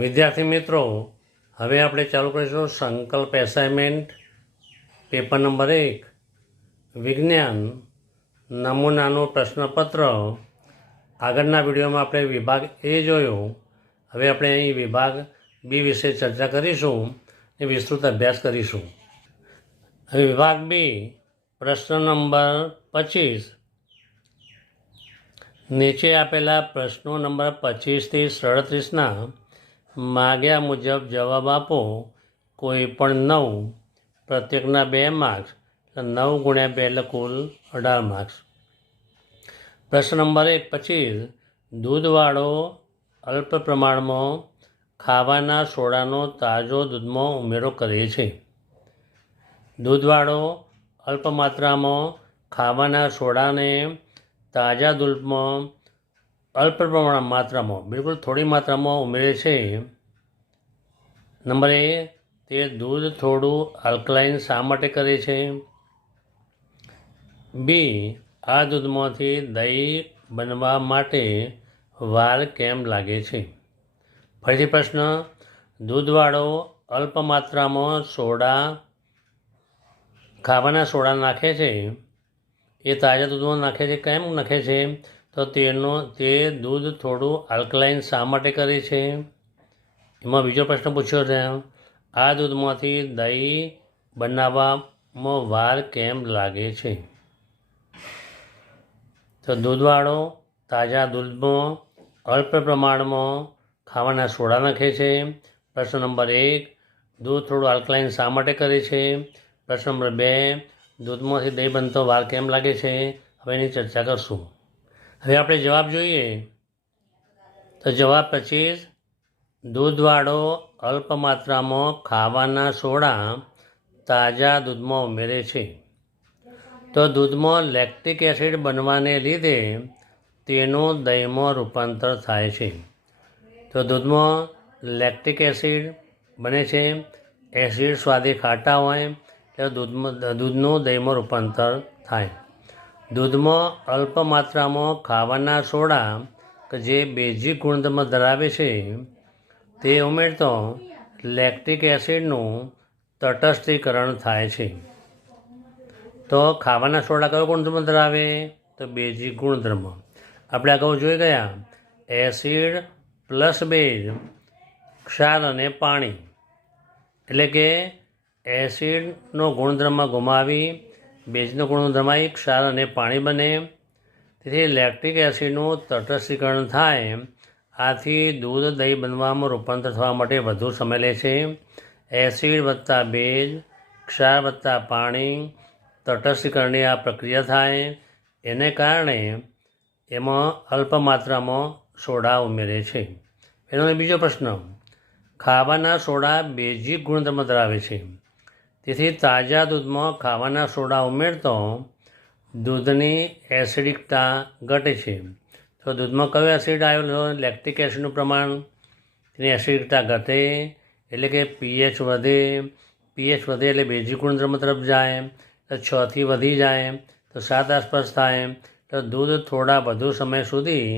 વિદ્યાર્થી મિત્રો, હવે આપણે ચાલુ કરીશું સંકલ્પ એસાઇનમેન્ટ પેપર નંબર 1 વિજ્ઞાન નમૂનાનું પ્રશ્નપત્ર. આગળના વિડીયોમાં આપણે વિભાગ એ જોયો. હવે આપણે અહીં વિભાગ બી વિશે ચર્ચા કરીશું એ વિસ્તૃત અભ્યાસ કરીશું. હવે વિભાગ બી પ્રશ્ન નંબર 25. નીચે આપેલા પ્રશ્નો નંબર 25 થી 37ના માગ્યા મુજબ જવાબ આપો. કોઈ પણ 9, પ્રત્યેકના 2 માર્ક્સ, 9 × 2 એટલે કુલ 18 માર્ક્સ. પ્રશ્ન નંબર 25. દૂધવાળો અલ્પ પ્રમાણમાં ખાવાના સોડાનો તાજો દૂધમાં ઉમેરો કરે છે. દૂધવાળો અલ્પ માત્રામાં ખાવાના સોડાને તાજા દૂધમાં અલ્પ માત્રામાં, બિલકુલ થોડી માત્રામાં ઉમેરે છે. નંબર એ, તે દૂધ થોડું આલ્કલાઇન શા માટે કરે છે? બી, આ દૂધમાંથી દહીં બનવા માટે વાર કેમ લાગે છે? ફરીથી પ્રશ્ન. દૂધવાળો અલ્પ માત્રામાં ખાવાના સોડા નાખે છે. એ તાજા દૂધમાં નાખે છે. કેમ નાખે છે? તો તે દૂધ થોડું આલ્કલાઇન શા માટે કરે છે? એમાં બીજો પ્રશ્ન પૂછ્યો છે, આ દૂધમાંથી દહીં બનાવવામાં વાર કેમ લાગે છે? તો દૂધવાળો તાજા દૂધમાં અલ્પ પ્રમાણમાં ખાવાના સોડા નાખે છે. પ્રશ્ન નંબર 1, દૂધ થોડું આલ્કલાઇન શા માટે કરે છે? પ્રશ્ન નંબર 2, દૂધમાંથી દહીં બનતો વાર કેમ લાગે છે? હવે એની ચર્ચા કરશું. હવે આપણે જવાબ જોઈએ. તો જવાબ 25. દૂધવાળો અલ્પ માત્રામાં ખાવાના સોડા તાજા દૂધમાં ઉમેરે છે. તો દૂધમાં લેક્ટિક એસિડ બનવાને લીધે તેનું દહીંમાં રૂપાંતર થાય છે. તો દૂધમાં લેક્ટિક એસિડ બને છે. એસિડ સ્વાદે ખાટા હોય એટલે દૂધનું દહીંમાં રૂપાંતર થાય. દૂધમાં અલ્પ માત્રામાં ખાવાના સોડા કે જે બેઝિક ગુણધર્મ ધરાવે છે તે ઉમેરતો લેક્ટિક એસિડનું તટસ્થીકરણ થાય છે. તો ખાવાના સોડા કયો ગુણધર્મ ધરાવે? તો બેઝિક ગુણધર્મ. આપણે અગાઉ જોઈ ગયા, એસિડ પ્લસ બેઝ, ક્ષાર અને પાણી. એટલે કે એસિડનો ગુણધર્મ ગુમાવી બેઝનો ગુણધર્મ ક્ષાર અને પાણી બને. તેથી લેક્ટિક એસિડનું તટસ્થીકરણ થાય. આથી દૂધ દહીં બનવામાં રૂપાંતર થવા માટે વધુ સમય લે છે. એસિડ વત્તા બેઝ, ક્ષાર વત્તા પાણી, તટસ્થીકરણની આ પ્રક્રિયા થાય. એને કારણે એમાં અલ્પ માત્રામાં સોડા ઉમેરે છે. એનો બીજો પ્રશ્ન. ખાવાના સોડા બેઝિક ગુણધર્મ ધરાવે છે. તેથી તાજા દૂધમાં ખાવાના સોડા ઉમેરતો દૂધની એસિડિકતા ઘટે છે. તો દૂધમાં કયો એસિડ આવેલો? લેક્ટિક એસિડનું પ્રમાણ, તેની એસિડિકતા ઘટે એટલે કે પીએચ વધે. પીએચ વધે એટલે બેઝિક ગુણધર્મ તરફ જાય. તો 6 થી વધી જાય તો 7 આસપાસ થાય. તો દૂધ થોડા વધુ સમય સુધી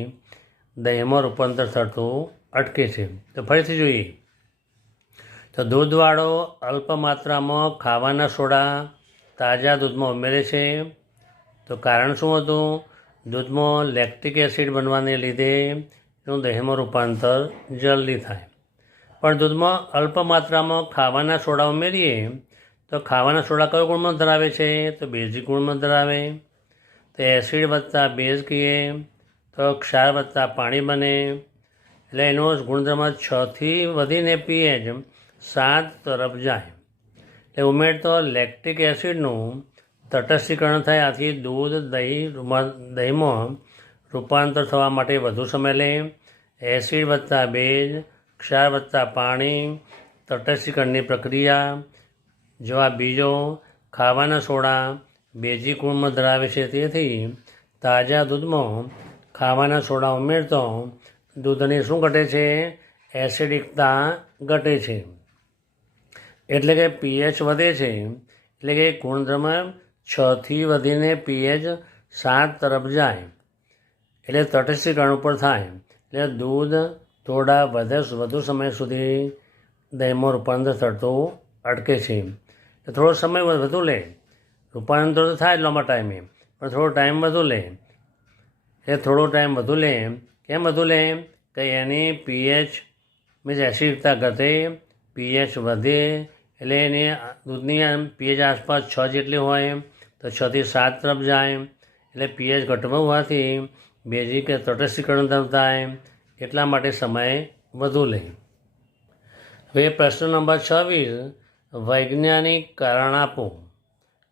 દહીંમાં રૂપાંતર થતું અટકે છે. તો ફરીથી જોઈએ. તો દૂધવાળો અલ્પ માત્રામાં ખાવાના સોડા તાજા દૂધમાં ઉમેરે છે. તો કારણ શું હતું? દૂધમાં લેક્ટિક એસિડ બનવાને લીધે એનું દહીંમાં રૂપાંતર જલ્દી થાય. પણ દૂધમાં અલ્પ માત્રામાં ખાવાના સોડા ઉમેરીએ તો ખાવાના સોડા કયો ગુણમાં ધરાવે છે? તો બેઝિક ગુણમાં ધરાવે. તો એસિડ વત્તા બેઝ કહીએ તો ક્ષાર વત્તા પાણી બને. એટલે એનો ગુણધર્મ 6 થી વધીને પીએચ 7 તરફ જાય. એટલે ઉમેરતો લેક્ટિક એસિડનું તટસ્થીકરણ થાય. આથી દૂધ દહીંમાં રૂપાંતર થવા માટે વધુ સમય લે. એસિડ વત્તા બેઝ, ક્ષાર વત્તા પાણી, તટસ્થીકરણની પ્રક્રિયા. જવાબ બીજો, ખાવાના સોડા બેઝિક ગુણમાં ધરાવે છે. તેથી તાજા દૂધમાં ખાવાના સોડા ઉમેરતો દૂધની શું ઘટે છે? એસિડિકતા ઘટે છે. એટલે કે પીએચ વધે છે. એટલે કે ગુણધર્મ 6 થી વધીને પીએચ 7 તરફ જાય. એટલે તટસ્થીકરણ ઉપર થાય. એટલે દૂધ થોડા વધુ સમય સુધી દહીંમાં રૂપાંતર થતું અટકે છે. થોડો સમય વધુ લે, રૂપાંતર તો થાય જ લાંબા ટાઈમે, પણ થોડો ટાઈમ વધુ લે. થોડો ટાઈમ વધુ લે, કેમ વધુ લે કે એની પીએચ મીન્સ એસિડિકતા ઘટે, પીએચ વધે, એટલે એની દૂધની પીએચ આસપાસ 6 જેટલી હોય તો 6 થી 7 તરફ જાય, એટલે પીએચ ઘટવું હોવાથી બેઝિક તટસ્થીકરણ થાય, એટલા માટે સમય વધુ લે. હવે પ્રશ્ન નંબર 26, વૈજ્ઞાનિક કારણ આપો.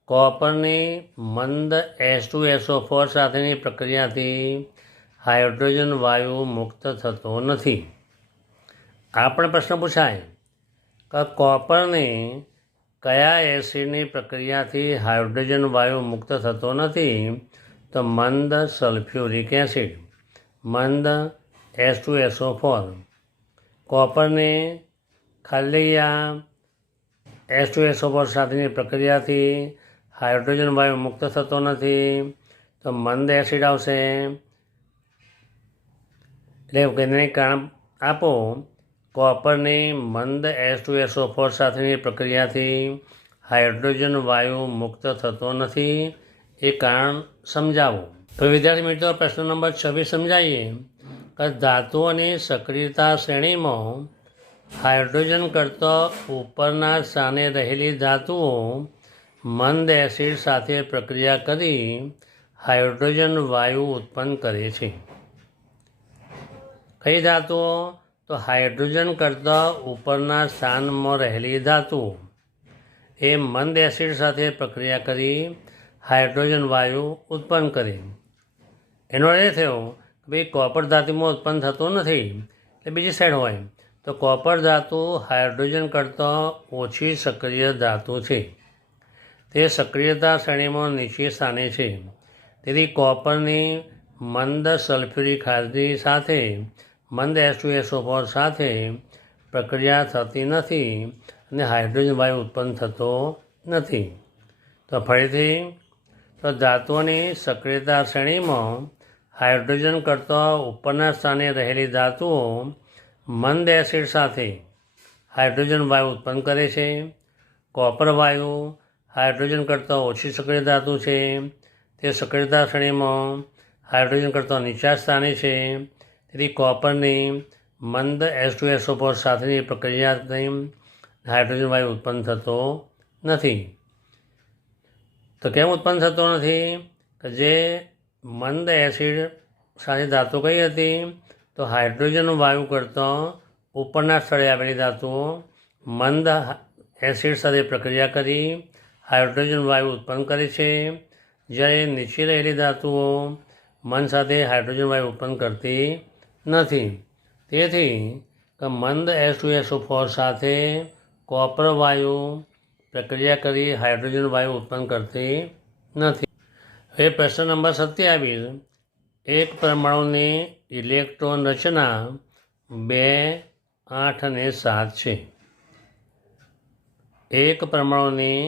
કોપરની મંદ H2SO4 સાથેની પ્રક્રિયાથી હાઇડ્રોજન વાયુ મુક્ત થતો નથી. આપણે પ્રશ્ન પૂછાય કે કોપરની કયા એસિડની પ્રક્રિયાથી હાઇડ્રોજન વાયુ મુક્ત થતો નથી? તો મંદ સલ્ફ્યુરિક એસિડ, મંદ H2SO4. કોપરને ખાલી આ H2SO4 સાથેની પ્રક્રિયાથી હાઇડ્રોજન વાયુ મુક્ત થતો નથી, તો મંદ એસિડ આવશે. એટલે વૈજ્ઞાનિક કારણ આપો. કોપરની મંદ H2SO4 સાથેની પ્રક્રિયાથી હાઇડ્રોજન વાયુ મુક્ત થતો નથી, એ કારણ સમજાવો. તો વિદ્યાર્થી મિત્રો, પ્રશ્ન નંબર 26 સમજાવીએ કે ધાતુઓની સક્રિયતા શ્રેણીમાં હાઇડ્રોજન કરતાં ઉપરના સ્થાને રહેલી ધાતુઓ મંદ એસિડ સાથે પ્રક્રિયા કરી હાઇડ્રોજન વાયુ ઉત્પન્ન કરે છે. કઈ ધાતુઓ? તો હાઇડ્રોજન કરતાં ઉપરના સ્થાનમાં રહેલી ધાતુઓ એ મંદ એસિડ સાથે પ્રક્રિયા કરી હાઇડ્રોજન વાયુ ઉત્પન્ન કરે. એનો અર્થ એ થયો કે ભાઈ કોપર ધાતુમાં ઉત્પન્ન થતું નથી, એટલે બીજી સાઈડ હોય. તો કોપર ધાતુ હાઇડ્રોજન કરતાં ઓછી સક્રિય ધાતુ છે, તે સક્રિયતા શ્રેણીમાં નીચે સ્થાને છે. તેથી કોપરની મંદ સલ્ફ્યુરિક હાજરી સાથે મંદ H2SO4 સાથે પ્રક્રિયા થતી નથી અને હાઇડ્રોજન વાયુ ઉત્પન્ન થતો નથી. તો ફરીથી, તો ધાતુઓની સક્રિયતા શ્રેણીમાં હાઇડ્રોજન કરતાં ઉપરના સ્થાને રહેલી ધાતુઓ મંદ એસિડ સાથે હાઇડ્રોજન વાયુ ઉત્પન્ન કરે છે. કોપર વાયુ હાઇડ્રોજન કરતાં ઓછી સક્રિય ધાતુ છે, તે સક્રિયતા શ્રેણીમાં હાઇડ્રોજન કરતાં નીચા સ્થાને છે. તેથી કોપરની મંદ H2SO4 સાથેની પ્રક્રિયાથી હાઇડ્રોજન વાયુ ઉત્પન્ન થતો નથી. તો કેમ ઉત્પન્ન થતો નથી? કે જે મંદ એસિડ સાથે ધાતુ કઈ હતી? તો હાઇડ્રોજન વાયુ કરતાં ઉપરના સ્થળે આવેલી ધાતુઓ મંદ એસિડ સાથે પ્રક્રિયા કરી હાઇડ્રોજન વાયુ ઉત્પન્ન કરે છે, જ્યારે નીચે રહેલી ધાતુઓ મંદ સાથે હાઇડ્રોજન વાયુ ઉત્પન્ન કરતી નથી. તેથી કે મંદ H2SO4 સાથે કોપર વાયુ પ્રક્રિયા કરી હાઇડ્રોજન વાયુ ઉત્પન્ન કરતી નથી. હવે પ્રશ્ન નંબર 27, એક પરમાણુની ઇલેક્ટ્રોન રચના 2, 8 અને 7 છે. એક પરમાણુની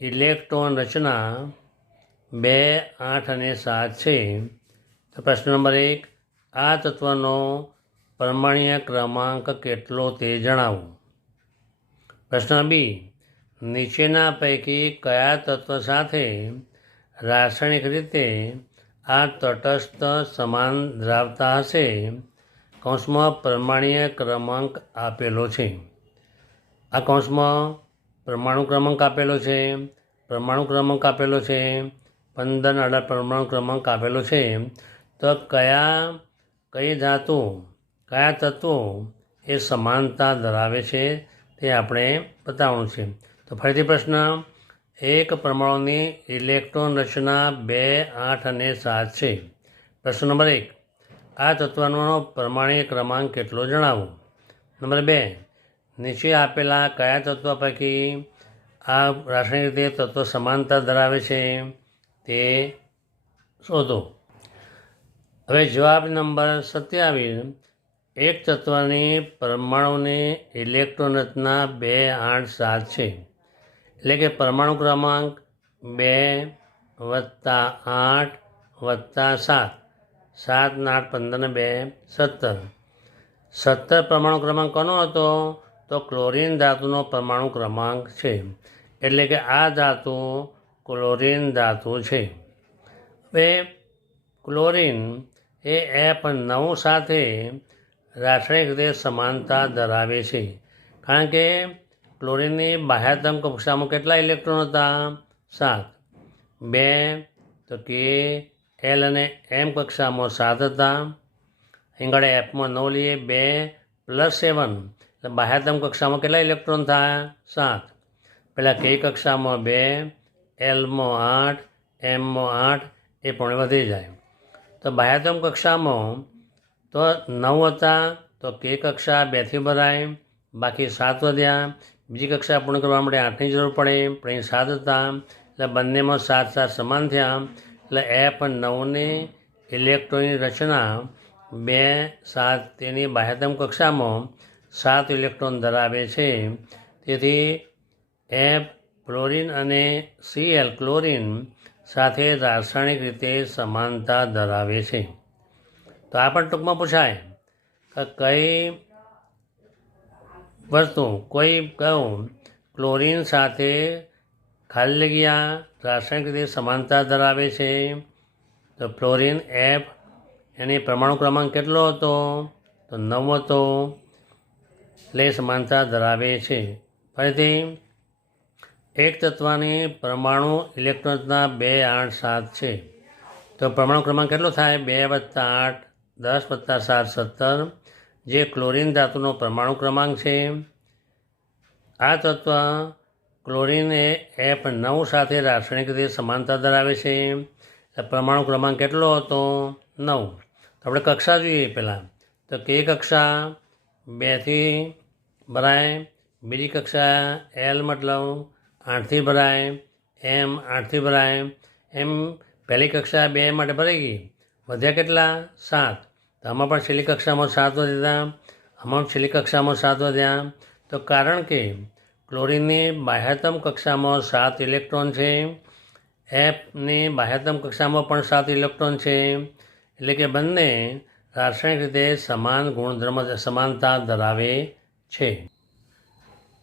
ઇલેક્ટ્રોન રચના 2, 8 અને 7 છે. તો પ્રશ્ન નંબર 1, આ તત્વનો પરમાણ્વીય ક્રમાંક કેટલો તે જણાવો. પ્રશ્ન બી, નીચેના પૈકી કયા તત્વ સાથે રાસાયણિક રીતે આ તટસ્થ સમાન ધરાવતા હશે? કૌંસમાં પરમાણ્વીય ક્રમાંક આપેલો છે. આ કૌંસમાં પરમાણુ ક્રમાંક આપેલો છે, પરમાણુ ક્રમાંક આપેલો છે, 15 18 પરમાણુ ક્રમાંક આપેલો છે. તો કઈ ધાતુ, કયા તત્વો એ સમાનતા ધરાવે છે તે આપણે બતાવવાનું છે. તો ફરીથી પ્રશ્ન, એક પરમાણુની ઇલેક્ટ્રોન રચના 2, 8 અને 7 છે. પ્રશ્ન નંબર 1, આ તત્વનો પરમાણ્વીય ક્રમાંક કેટલો જણાવો. નંબર 2, નીચે આપેલા કયા તત્વ પૈકી આ રાસાયણિક રીતે તત્વ સમાનતા ધરાવે છે તે શોધો. હવે જવાબ નંબર 27, એક તત્વની પરમાણુની ઇલેક્ટ્રોન રચના 2, 8, 7 છે. એટલે કે પરમાણુ ક્રમાંક 2 + 8 + 7, 7 ને 8 15 ને 2 17. 17 પરમાણુ ક્રમાંક કોનો હતો? તો ક્લોરીન ધાતુનો પરમાણુ ક્રમાંક છે. એટલે કે આ ધાતુ ક્લોરીન ધાતુ છે. હવે ક્લોરીન એ F9 સાથે રાસાયણિક રીતે સમાનતા ધરાવે છે. કારણ કે ક્લોરીનની બાહ્યતમ કક્ષામાં કેટલા ઇલેક્ટ્રોન હતા? 7. 2 તો કે એલ અને એમ કક્ષામાં 7 હતા. અહીં આગળ એફમાં 9 લઈએ, 2 + 7 એટલે બાહ્યતમ કક્ષામાં કેટલા ઇલેક્ટ્રોન થાય? 7. પહેલાં કે કક્ષામાં 2, એલમાં 8, એમમાં 8 એ પણ વધી જાય. તો બાહ્યતમ કક્ષામાં તો 9 હતા, તો કે કક્ષા 2થી ભરાય, બાકી 7 વધ્યા. બીજી કક્ષા પૂર્ણ કરવા માટે 8ની જરૂર પડે, પણ અહીં 7 હતા એટલે બંનેમાં 7 7 સમાન થયા. એટલે F9ની ઇલેક્ટ્રોનની રચના 2 7 તેની બાહ્યતમ કક્ષામાં 7 ઇલેક્ટ્રોન ધરાવે છે. તેથી F ક્લોરીન અને Cl ક્લોરીન સાથે રાસાયણિક રીતે સમાનતા ધરાવે છે. તો આ પણ ટૂંકમાં પૂછાય કે કઈ વસ્તુ કયું ક્લોરીન સાથે ખાલી જગ્યા રાસાયણિક રીતે સમાનતા ધરાવે છે? તો ફ્લોરીન F એની પરમાણુ ક્રમાંક કેટલો હતો? તો 9 હતો, એટલે સમાનતા ધરાવે છે. ફરીથી એક તત્વની પરમાણુ ઇલેક્ટ્રોનના 2 8 7 છે. તો પરમાણુ ક્રમાંક કેટલો થાય? 2 + 8 10 + 7 17, જે ક્લોરીન ધાતુનો પરમાણુ ક્રમાંક છે. આ તત્વ ક્લોરીન એ F9 સાથે રાસાયણિક રીતે સમાનતા ધરાવે છે. પરમાણુ ક્રમાંક કેટલો હતો? 9. તો આપણે કક્ષા જોઈએ પહેલાં. તો કે કક્ષા 2થી ભરાય, બીજી કક્ષા એલ મતલબ 8થી ભરાય, એમ 8થી ભરાય. એમ પહેલી કક્ષા 2 માટે ભરાઈ ગઈ. વધ્યા કેટલા? 7. તો આમાં પણ છેલ્લી કક્ષામાં 7 વધ્યા, આમાં છેલ્લી કક્ષામાં 7 વધ્યા. તો કારણ કે ક્લોરીનની બાહ્યતમ કક્ષામાં 7 ઇલેક્ટ્રોન છે, એફની બાહ્યતમ કક્ષામાં પણ 7 ઇલેક્ટ્રોન છે, એટલે કે બંને રાસાયણિક રીતે સમાન ગુણધર્મ સમાનતા ધરાવે છે.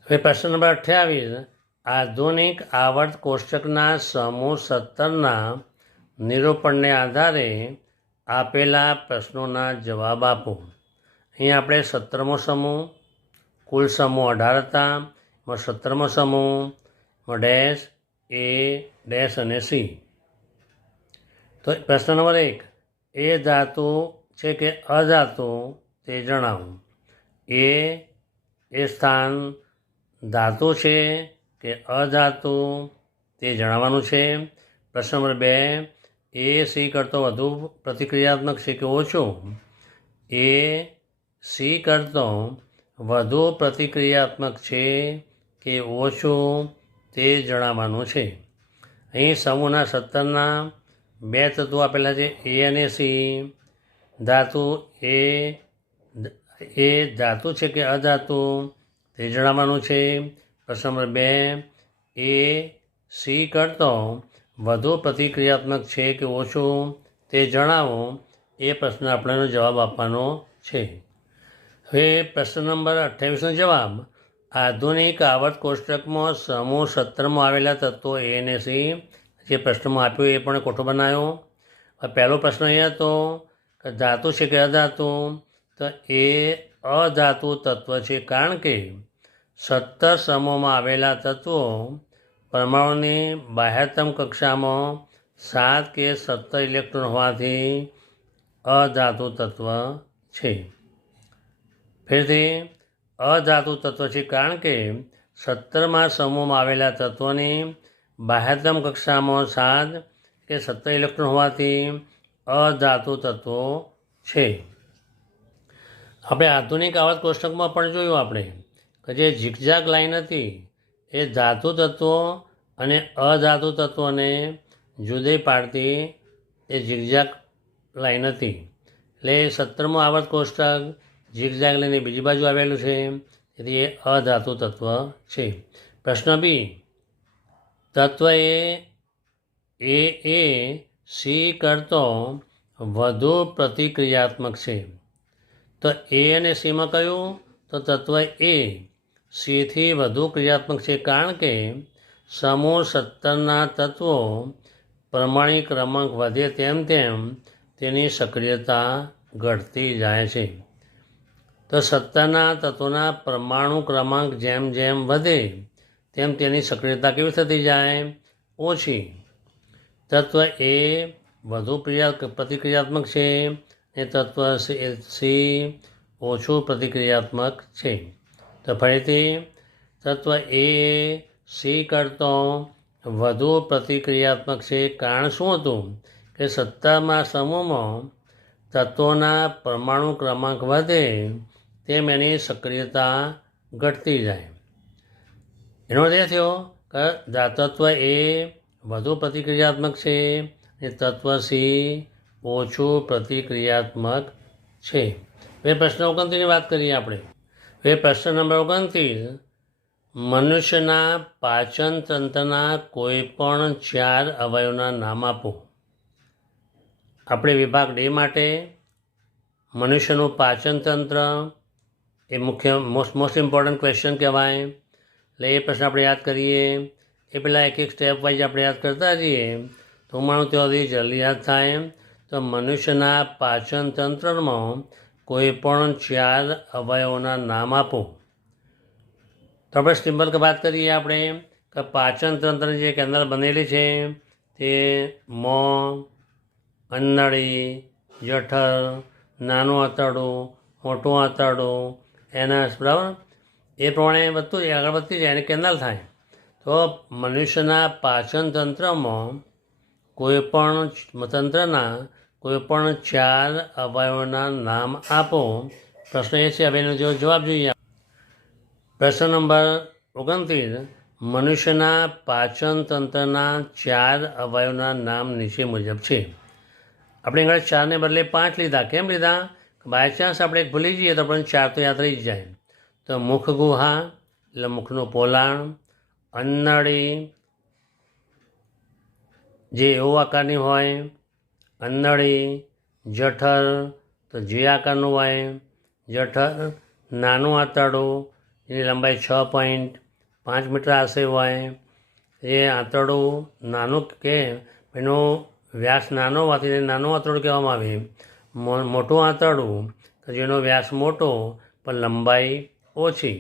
હવે પ્રશ્ન નંબર 28. આધુનિક આવર્ત કોષ્ટકના સમૂહ 17ના નિરૂપણને આધારે આપેલા પ્રશ્નોના જવાબ આપો. અહીં આપણે 17મો સમૂહ, કુલ સમૂહ 18 હતા, 17મો સમૂહ ડેશ એ ડેશ અને સી. તો પ્રશ્ન નંબર 1. એ ધાતુ છે કે અધાતુ તે જણાવો. એ સ્થાન ધાતુ છે કે અધાતુ તે જણાવવાનું છે. પ્રશ્ન નંબર 2. એ સી કરતો વધુ પ્રતિક્રિયાત્મક છે કે ઓછું? એ સી કરતો વધુ પ્રતિક્રિયાત્મક છે કે ઓછું તે જણાવવાનું છે. અહીં સમૂહના 17ના 2 તત્વો આપેલા છે, એ અને સી. ધાતુ એ ધાતુ છે કે અધાતુ તે જણાવવાનું છે. પ્રશ્ન નંબર 2. એ સી કરતો વધુ પ્રતિક્રિયાત્મક છે કે ઓછું તે જણાવો. એ પ્રશ્ન આપણને જવાબ આપવાનો છે. હવે પ્રશ્ન નંબર 28નો જવાબ. આધુનિક આવર્ત કોષ્ટકમાં સમૂહ 17માં આવેલા તત્વો એ અને સી, જે પ્રશ્નમાં આપ્યું એ પણ કોઠો બનાવ્યો. પહેલો પ્રશ્ન એ હતો કે ધાતુ છે કે અધાતુ? તો એ અધાતુ તત્વ છે, કારણ કે 17 સમૂહમાં આવેલા તત્વો પરમાણુની બાહ્યતમ કક્ષામાં 7 કે 17 ઇલેક્ટ્રોન હોવાથી અધાતુ તત્વ છે. ફરીથી અધાતુ તત્વ છે, કારણ કે 17મા સમૂહમાં આવેલા તત્વોની બાહ્યતમ કક્ષામાં 7 કે 17 ઇલેક્ટ્રોન હોવાથી અધાતુ તત્વો છે. આપણે આધુનિક આવર્ત કોષ્ટકમાં પણ જોયું આપણે કે જે ઝિગઝાગ લાઈન હતી એ ધાતુ તત્વો અને અધાતુ તત્વોને જુદી પાડતી એ ઝિગઝાગ લાઈન હતી. એટલે 17મું આવર્ત કોષ્ટક ઝિગઝાગ લાઈનની બીજી બાજુ આવેલું છે, તેથી એ અધાતુ તત્વ છે. પ્રશ્ન બી. તત્વ એ સી કરતો વધુ પ્રતિક્રિયાત્મક છે. તો એ અને સીમાં કયું? તો તત્વ એ સીથી વધુ ક્રિયાત્મક છે, કારણ કે સમૂહ 17ના તત્વો પ્રમાણિક ક્રમાંક વધે તેમ તેમ તેની સક્રિયતા ઘટતી જાય છે. તો 17ના તત્વોના પરમાણુ ક્રમાંક જેમ જેમ વધે તેમ તેની સક્રિયતા કેવી થતી જાય? ઓછી. તત્વ એ વધુ પ્રતિક્રિયાત્મક છે અને તત્વ સી ઓછું પ્રતિક્રિયાત્મક છે. તો ફરીથી તત્વ એ સી કરતો વધુ પ્રતિક્રિયાત્મક છે, કારણ શું હતું? કે 17મા સમૂહમાં તત્વોના પરમાણુ ક્રમાંક વધે તેમ એની સક્રિયતા ઘટતી જાય. એનો અર્થ એ થયો કે તત્વ એ વધુ પ્રતિક્રિયાત્મક છે અને તત્વ સી ઓછું પ્રતિક્રિયાત્મક છે. હવે પ્રશ્ન 29ની વાત કરીએ આપણે. હવે પ્રશ્ન નંબર 29, મનુષ્યના પાચન તંત્રના કોઈ પણ 4 અવયવના નામ આપો. આપણે વિભાગ ડી માટે મનુષ્યનું પાચન તંત્ર એ મુખ્ય મોસ્ટ ઇમ્પોર્ટન્ટ ક્વેશ્ચન કહેવાય. એટલે એ પ્રશ્ન આપણે યાદ કરીએ. એ પહેલાં એક સ્ટેપ વાઇઝ આપણે યાદ કરતા જઈએ તો હું માનું ત્યાં સુધી જલ્દી યાદ થાય. તો મનુષ્યના પાચન તંત્રમાં કોઈ પણ 4 અવયવોના નામ આપો. તો આપણે સિમ્પલ વાત કરીએ આપણે કે પાચન તંત્રની જે કેનાલ બનેલી છે તે મોં, અન્નળી, જઠર, નાનું આંતરડું, મોટું આંતરડું, એનસ, બરાબર? એ પ્રમાણે વધતું જાય, આગળ વધતી જાય અને કેનાલ થાય. તો મનુષ્યના પાચન તંત્રમાં કોઈપણ કોઈપણ 4 અવયવોના નામ આપો. પ્રશ્ન એ છે, હવે એનો જવાબ જોઈએ. પ્રશ્ન નંબર 29, મનુષ્યના પાચન તંત્રના 4 અવયવના નામ નીચે મુજબ છે. આપણે આગળ 4ને બદલે 5 લીધા. કેમ લીધા? બાય ચાન્સ આપણે એક ભૂલી જઈએ તો આપણને 4 તો યાદ રહી જ જાય. તો મુખ ગુહા એટલે મુખનું પોલાણ, અન્નળી જે એવો આકારની હોય, અન્નળી, જઠર તો જે આકારનું હોય, જઠર, નાનું આંતરડું એની લંબાઈ 6.5 મીટર આશરે હોય. એ આંતરડું નાનું કે એનો વ્યાસ નાનો હોવાથી નાનું આંતરડું કહેવામાં આવે. મોટું આંતરડું કે જેનો વ્યાસ મોટો પણ લંબાઈ ઓછી.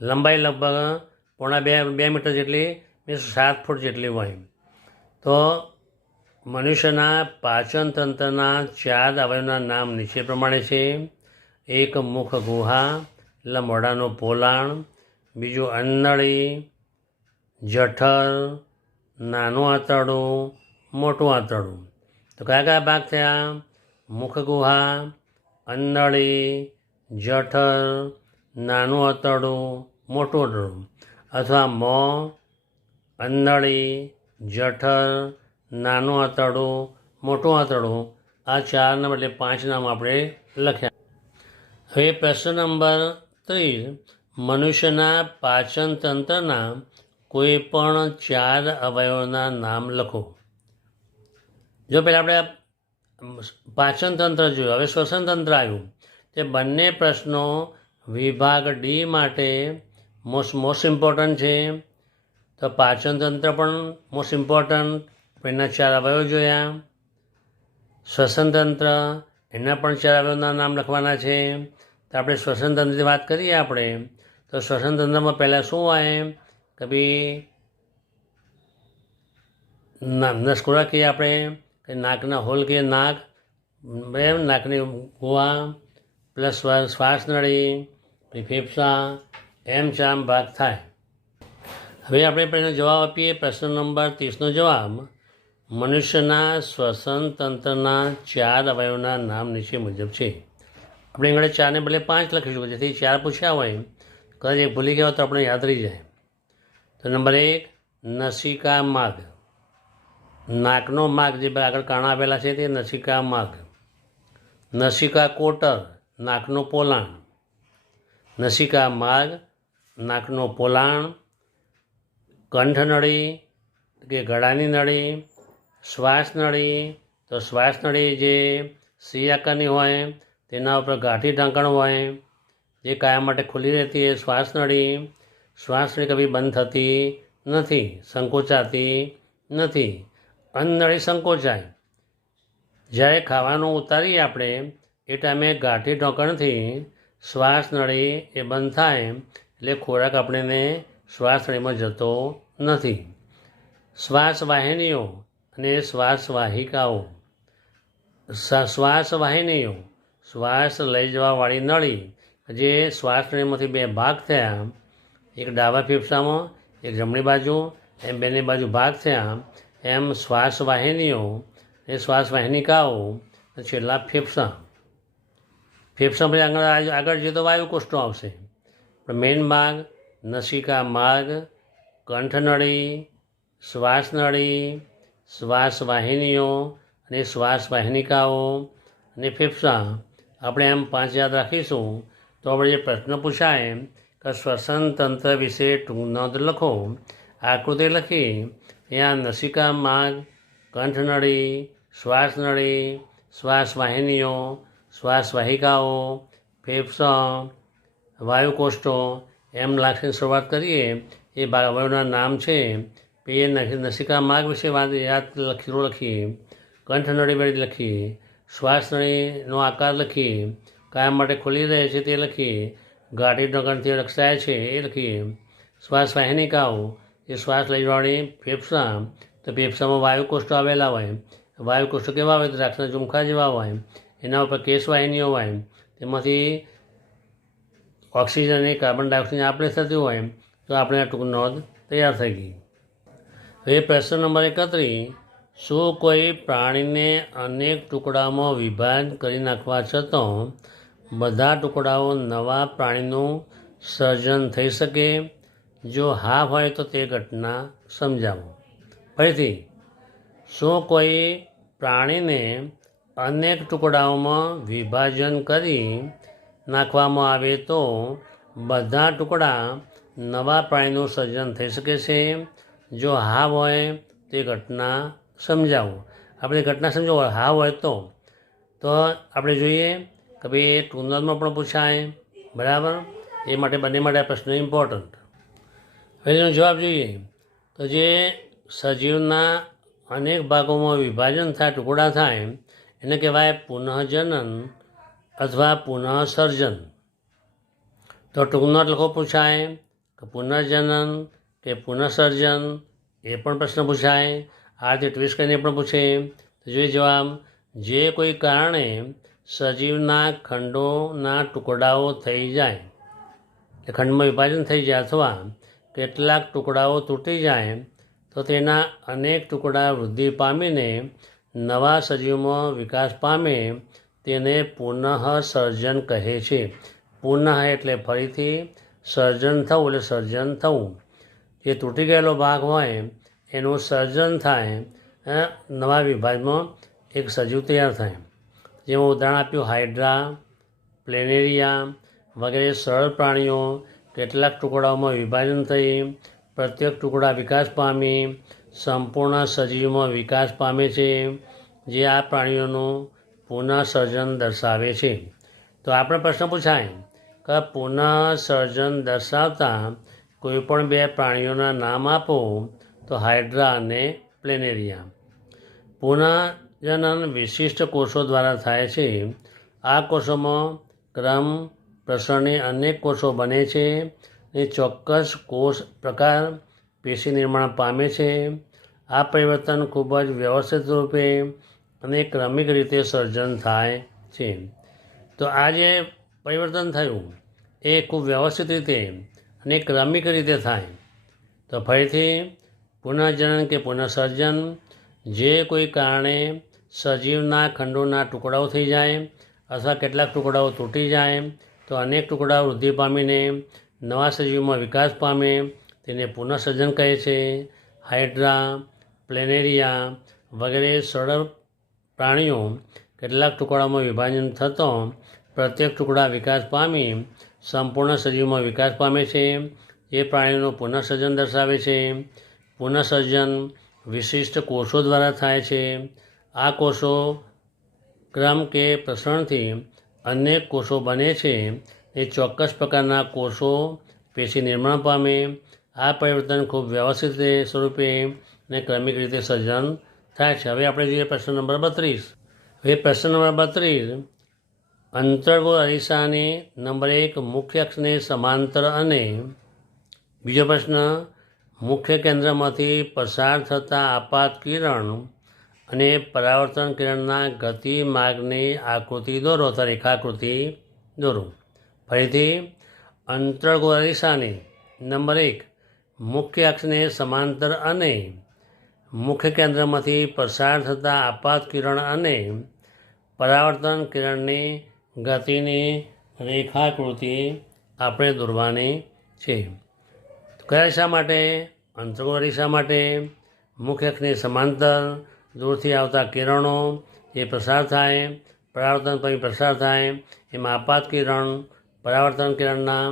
લંબાઈ લગભગ 1.5 મીટર જેટલી, 7 ફૂટ જેટલી હોય. તો મનુષ્યના પાચન તંત્રના 4 અવયવના નામ નીચે પ્રમાણે છે. એક મુખ ગુહા એટલે મોઢાનું પોલાણ, બીજું અન્નળી, જઠર, નાનું આંતરડું, મોટું આંતરડું. તો કયા કયા ભાગ થયા? મુખ ગુહા, અન્નળી, જઠર, નાનું આંતરડું, મોટું આંતરડું. અથવા મોં, અન્નળી, જઠર, નાનું આંતરડું, મોટું આંતરડું. આ 4ને બદલે 5 નામ આપણે લખ્યા. હવે પ્રશ્ન નંબર 30, મનુષ્યના પાચન તંત્રના કોઈ પણ 4 અવયવોના નામ લખો. જો પહેલાં આપણે પાચન તંત્ર જોયું, હવે શ્વસન તંત્ર આવ્યું. તે બંને પ્રશ્નો વિભાગ ડી માટે મોસ્ટ ઇમ્પોર્ટન્ટ છે. તો પાચન તંત્ર પણ મોસ્ટ ઇમ્પોર્ટન્ટ, એના 4 અવયવ જોયા. શ્વસન તંત્ર એના પણ 4 અવયવના નામ લખવાના છે. તો આપણે શ્વસન તંત્રની વાત કરીએ આપણે તો શ્વસન તંત્રમાં પહેલાં શું હોય કે ભાઈ નસકોરા કહીએ આપણે, કે નાકના હોલ કહીએ, નાકની ગુહા પ્લસ શ્વાસ નળી, પછી ફેફસા, એમ 4 ભાગ થાય. હવે આપણે પહેલાં જવાબ આપીએ. પ્રશ્ન નંબર 30નો જવાબ, મનુષ્યના શ્વસન તંત્રના 4 અવયવના નામ નીચે મુજબ છે. આપણે આગળ 4ને બદલે 5 લખીશું, જેથી 4 પૂછ્યા હોય કદાચ એક ભૂલી ગયા હોય તો આપણે યાદ રહી જાય. તો નંબર 1, નસિકા માર્ગ. નાકનો માર્ગ જે આગળ કાણા આવેલા છે તે નસિકા માર્ગ. નસિકા કોટર, નાકનું પોલાણ. નસિકા માર્ગ, નાકનું પોલાણ. કંઠ નળી કે ગળાની નળી. શ્વાસ નળી, તો શ્વાસ નળી જે સી આકારની હોય તેના ઉપર ગાંઠી ઢાંકણ હોય જે કાયમ માટે ખુલ્લી રહેતી એ શ્વાસનળી. શ્વાસનળી કભી બંધ થતી નથી, સંકોચાતી નથી. અન્નનળી સંકોચાય. જ્યારે ખાવાનું ઉતારીએ આપણે એ ટાઈમે ગાંઠી ઢાંકણથી શ્વાસનળી એ બંધ થાય એટલે ખોરાક આપણને શ્વાસનળીમાં જતો નથી. શ્વાસવાહિનીઓ અને શ્વાસવાહિકાઓ. શ્વાસવાહિનીઓ શ્વાસ લઈ જવાવાળી નળી જે શ્વાસનળીમાંથી બે ભાગ થયા, એક ડાબા ફેફસામાં એક જમણી બાજુ, એમ બંને બાજુ ભાગ થયા, એમ શ્વાસવાહિનીઓ એ શ્વાસવાહિનિકાઓ છેલ્લા ફેફસા. ફેફસામાં આગળ જઈએ તો વાયુકોષ્ઠો આવશે. પણ મેઇન ભાગ નસિકા માર્ગ, કંઠનળી, શ્વાસનળી, શ્વાસવાહિનીઓ અને શ્વાસવાહિનિકાઓ અને ફેફસા. આપણે એમ 5 યાદ રાખીશું તો આપણે જે પ્રશ્ન પૂછાય કે શ્વસન તંત્ર વિશે ટૂંક નોંધ લખો. આકૃતિ લખી ત્યાં નસિકા માર્ગ, કંઠનળી, શ્વાસનળી, શ્વાસવાહિનીઓ, શ્વાસવાહિકાઓ, ફેફસા, વાયુકોષ્ઠો એમ લખીને શરૂઆત કરીએ. એ અવયવના નામ છે. એ નસિકા માર્ગ વિશે યાદ લખીએ, કંઠનળી વિશે લખીએ, શ્વાસનળીનો આકાર લખીએ, કાયમ માટે ખુલ્લી રહે છે તે લખીએ, ગાંઠી ઢાંકણથી રક્ષાય છે એ લખીએ. શ્વાસવાહિનિકાઓ એ શ્વાસ લઈ જવાળી ફેફસા. તો ફેફસામાં વાયુકોષ્ઠો આવેલા હોય. વાયુકોષ્ઠો કેવા હોય? દ્રાક્ષના ઝુમખા જેવા હોય. એના ઉપર કેશવાહિનીઓ હોય. તેમાંથી ઓક્સિજન અને કાર્બન ડાયોક્સાઇડ આપણે થતું હોય. તો આપણે આ ટૂંક નોંધ તૈયાર થઈ ગઈ. હવે પ્રશ્ન નંબર 31. શું કોઈ પ્રાણીને અનેક ટુકડાઓમાં વિભાજન કરી નાખવા છતાં બધા ટુકડાઓ નવા પ્રાણીનું સર્જન થઈ શકે? જો હા હોય તો તે ઘટના સમજાવો. ફરીથી, શું કોઈ પ્રાણીને અનેક ટુકડાઓમાં વિભાજન કરી નાખવામાં આવે તો બધા ટુકડા નવા પ્રાણીનું સર્જન થઈ શકે છે? જો હા હોય તે ઘટના સમજાવો. આપણે ઘટના સમજાવો. હા હોય તો આપણે જોઈએ કે ભાઈ ટૂંકનોંધમાં પણ પૂછાય, બરાબર. એ માટે બંને માટે આ પ્રશ્ન ઇમ્પોર્ટન્ટ. હવે એનો જવાબ જોઈએ તો જે સજીવના અનેક ભાગોમાં વિભાજન થાય, ટુકડા થાય, એને કહેવાય પુનઃજનન અથવા પુનઃસર્જન. તો ટૂંકનોંધ લખો પૂછાય કે પુનર્જનન કે પુનઃસર્જન, એ પણ પ્રશ્ન પૂછાય. આ રીતે ટ્વિસ્ટ કરીને પણ પૂછે. તો જોઈએ જવાબ. જે કોઈ કારણે સજીવના ખંડોના ટુકડાઓ થઈ જાય, એટલે ખંડમાં વિભાજન થઈ જાય અથવા કેટલાક ટુકડાઓ તૂટી જાય તો તેના અનેક ટુકડા વૃદ્ધિ પામીને નવા સજીવમાં વિકાસ પામે તેને પુનઃસર્જન કહે છે. પુનઃ એટલે ફરીથી, સર્જન થવું એટલે સર્જન થવું. જે તૂટી ગયેલો ભાગ હોય એનું સર્જન થાય, નવા વિભાગમાં એક સજીવ તૈયાર થાય. જેમાં ઉદાહરણ આપ્યું હાઇડ્રા, પ્લેનેરિયા વગેરે સરળ પ્રાણીઓ કેટલાક ટુકડાઓમાં વિભાજન થઈ પ્રત્યેક ટુકડા વિકાસ પામી સંપૂર્ણ સજીવમાં વિકાસ પામે છે, જે આ પ્રાણીઓનું પુનઃસર્જન દર્શાવે છે. તો આપણે પ્રશ્ન પૂછાય કે પુનઃસર્જન દર્શાવતા કોઈપણ 2 પ્રાણીઓના નામ આપો. તો હાઇડ્રા અને પ્લેનેરિયા. પુનઃજનન વિશિષ્ટ કોષો દ્વારા થાય છે. આ કોષોમાં ક્રમ પ્રસરણની અનેક કોષો બને છે અને ચોક્કસ કોષ પ્રકાર પેશી નિર્માણ પામે છે. આ પરિવર્તન ખૂબ જ વ્યવસ્થિત રૂપે અને ક્રમિક રીતે સર્જન થાય છે. તો આ જે પરિવર્તન થયું એ ખૂબ વ્યવસ્થિત રીતે અને ક્રમિક રીતે થાય. તો ફરીથી, પુનઃજનન કે પુનઃસર્જન, જે કોઈ કારણે સજીવના ખંડોના ટુકડાઓ થઈ જાય અથવા કેટલાક ટુકડાઓ તૂટી જાય તો અનેક ટુકડાઓ વૃદ્ધિ પામીને નવા સજીવમાં વિકાસ પામે તેને પુનઃસર્જન કહે છે. હાઇડ્રા, પ્લેનેરિયા વગેરે સરળ પ્રાણીઓ કેટલાક ટુકડાઓમાં વિભાજન થતાં પ્રત્યેક ટુકડા વિકાસ પામી સંપૂર્ણ સજીવમાં વિકાસ પામે છે. એ પ્રાણીઓનું પુનઃસર્જન દર્શાવે છે. પુનઃસર્જન વિશિષ્ટ કોષો દ્વારા થાય છે. આ કોષો ક્રમ કે પ્રસરણથી અનેક કોષો બને છે એ ચોક્કસ પ્રકારના કોષો પેશી નિર્માણ પામે. આ પરિવર્તન ખૂબ વ્યવસ્થિત સ્વરૂપે અને ક્રમિક રીતે સર્જન થાય છે. હવે આપણે જોઈએ પ્રશ્ન નંબર 32. હવે પ્રશ્ન નંબર 32, અંતર્ગોળ અરીસાની નંબર 1 મુખ્ય અક્ષને સમાંતર અને બીજો પ્રશ્ન, મુખ્ય કેન્દ્રમાંથી પસાર થતા આપાત કિરણ અને પરાવર્તન કિરણના ગતિ માર્ગની આકૃતિ દોરો અથવા રેખાકૃતિ દોરો. ફરીથી, અંતર્ગોળ અરીસાની નંબર 1 મુખ્ય અક્ષને સમાંતર અને મુખ્ય કેન્દ્રમાંથી પસાર થતા આપાત કિરણ અને પરાવર્તન કિરણની ગતિની રેખાકૃતિ આપણે દોરવાની છે. કયા અરીસા માટે? અંતર્ગોળ અરીસા માટે. મુખ્ય અક્ષની સમાંતર દૂરથી આવતા કિરણો એ પસાર થાય, પરાવર્તન પછી પસાર થાય, એમાં આપાત કિરણ પરાવર્તન કિરણના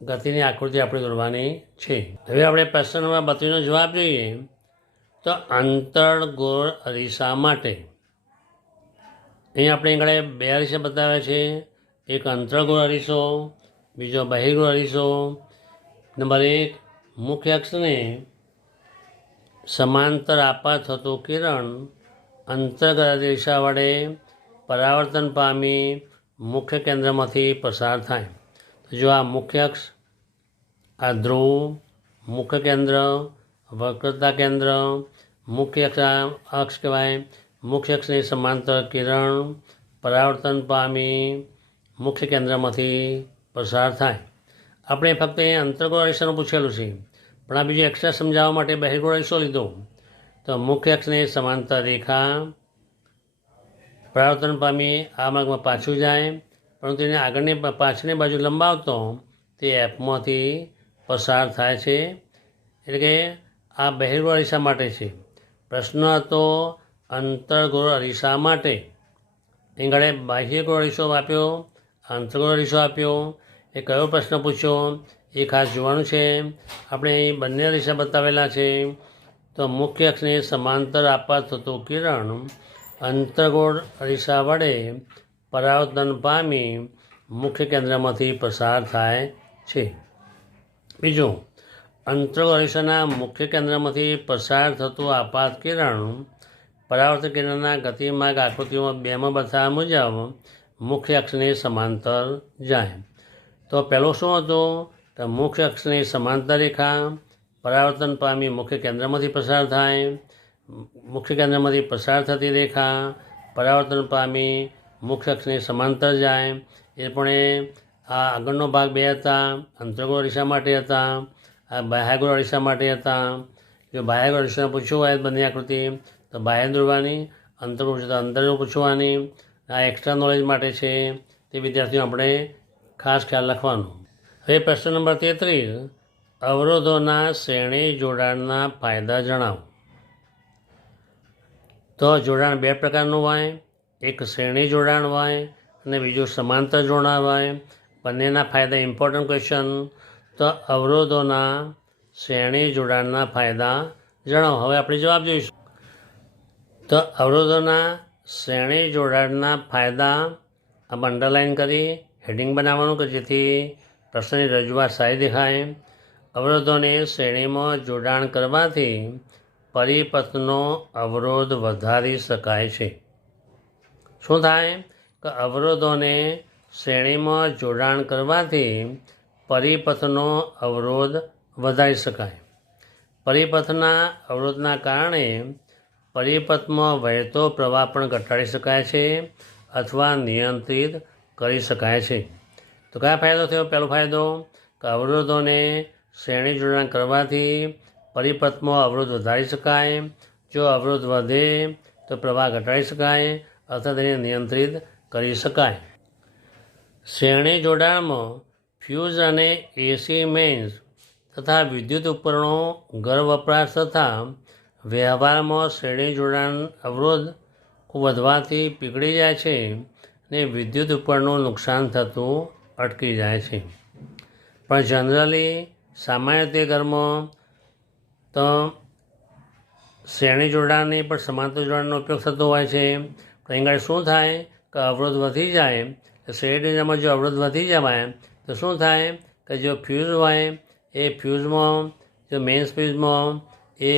ગતિની આકૃતિ આપણે દોરવાની છે. હવે આપણે પ્રશ્ન નંબર 32નો જવાબ જોઈએ. તો અંતર્ગોળ અરીસા માટે અહીં આપણે આગળ 2 અરીસા બતાવ્યા છે. એક અંતર્ગોળ અરીસો, બીજો બહિર્ગોળ અરીસો. નંબર 1, મુખ્ય અક્ષને સમાંતર આપાત થતું કિરણ અંતર્ગોળ અરીસા વડે પરાવર્તન પામી મુખ્ય કેન્દ્રમાંથી પસાર થાય. તો જો આ મુખ્ય અક્ષ, આ ધ્રુવ, મુખ્ય કેન્દ્ર, વક્રતા કેન્દ્ર, મુખ્ય અક્ષ કહેવાય. મુખ્ય અક્ષની સમાંતર કિરણ પરાવર્તન પામી મુખ્ય કેન્દ્રમાંથી પસાર થાય. આપણે ફક્ત એ અંતર્ગોળ અરીસાનું પૂછેલું છે, પણ આ બીજું એક્સ્ટ્રા સમજાવવા માટે બહિર્ગોળ અરીસો લીધો. તો મુખ્ય અક્ષની સમાંતર રેખા પરાવર્તન પામી આ માર્ગમાં પાછું જાય, પરંતુ એને આગળની પાછળની બાજુ લંબાવતો તે એફમાંથી પસાર થાય છે. એટલે કે આ બહિર્ગોળ અરીસા માટે છે. પ્રશ્ન હતો અંતર્ગોળ અરીસા માટે. અહીં આગળ બાહ્યગોળ અરીસો આપ્યો, અંતર્ગોળ અરીસો આપ્યો. એ કયો પ્રશ્ન પૂછ્યો એ ખાસ જોવાનું છે. આપણે અહીં બંને અરીસા બતાવેલા છે. તો મુખ્ય અક્ષને સમાંતર આપાત થતું કિરણ અંતર્ગોળ અરીસા વડે પરાવર્તન પામી મુખ્ય કેન્દ્રમાંથી પસાર થાય છે. બીજું, અંતર્ગોળ અરીસાના મુખ્ય કેન્દ્રમાંથી પસાર થતું આપાત કિરણ પરાવર્તન કિરણના ગતિમાર્ગ આકૃતિમાં 2માં બતાવ્યા મુજબ મુખ્ય અક્ષની સમાંતર જાય. તો પહેલું શું હતું? તો મુખ્ય અક્ષની સમાંતર રેખા પરાવર્તન પામી મુખ્ય કેન્દ્રમાંથી પસાર થાય. મુખ્ય કેન્દ્રમાંથી પસાર થતી રેખા પરાવર્તન પામી મુખ્ય અક્ષની સમાંતર જાય. એ પણ આ આગળનો ભાગ 2 હતા, અંતર્ગોળ અરીસા માટે હતા, આ બાહ્યગોળ અરીસા માટે હતા. જો બાહ્યગોળ અરીસા પૂછવું હોય બંને આકૃતિ તો બાહ્ય દોરવાની, અંતર્ગોળ પૂછવું તો અંતર્ગોળ પૂછવાની. આ એક્સ્ટ્રા નોલેજ માટે છે, તે વિદ્યાર્થીઓ આપણે ખાસ ખ્યાલ રાખવાનો. હવે પ્રશ્ન નંબર 33, અવરોધોના શ્રેણી જોડાણના ફાયદા જણાવો. તો જોડાણ 2 પ્રકારનું હોય, એક શ્રેણી જોડાણ હોય અને બીજું સમાંતર જોડાણ હોય. બંનેના ફાયદા ઇમ્પોર્ટન્ટ ક્વેશ્ચન. તો અવરોધોના શ્રેણી જોડાણના ફાયદા જણાવો. હવે આપણે જવાબ જોઈશું. તો અવરોધોના શ્રેણી જોડાણના ફાયદા આ અંડરલાઇન કરી હેડિંગ બનાવવાનું કે જેથી પ્રશ્નની રજૂઆત સારી દેખાય. અવરોધોને શ્રેણીમાં જોડાણ કરવાથી પરિપથનો અવરોધ વધારી શકાય છે. શું થાય? કે અવરોધોને શ્રેણીમાં જોડાણ કરવાથી પરિપથનો અવરોધ વધારી શકાય. પરિપથના અવરોધના કારણે પરિપથમાં વહેતો પ્રવાહ પણ ઘટાડી શકાય છે અથવા નિયંત્રિત કરી શકાય છે. તો કયા ફાયદો થયો? પહેલો ફાયદો કે અવરોધોને શ્રેણી જોડાણ કરવાથી પરિપથમાં અવરોધ વધારી શકાય. જો અવરોધ વધે તો પ્રવાહ ઘટાડી શકાય અથવા તેને નિયંત્રિત કરી શકાય. શ્રેણી જોડાણમાં ફ્યુઝ અને એસી મેઇન્સ તથા વિદ્યુત ઉપકરણો ઘર વપરાશ તથા વ્યવહારમાં શ્રેણી જોડાણ અવરોધ ખૂબ વધવાથી પીગળી જાય છે અને વિદ્યુત ઉપકરણનું નુકસાન થતું અટકી જાય છે. પણ જનરલી સામાન્ય રીતે ઘરમાં તો શ્રેણી જોડાણની પણ સમાંતર જોડાણનો ઉપયોગ થતો હોય છે. પણ અહીં શું થાય કે અવરોધ વધી જાય શેડમાં જો અવરોધ વધી જવાય તો શું થાય કે જો ફ્યુઝ હોય એ ફ્યુઝમાં જો મેઇન ફ્યુઝમાં એ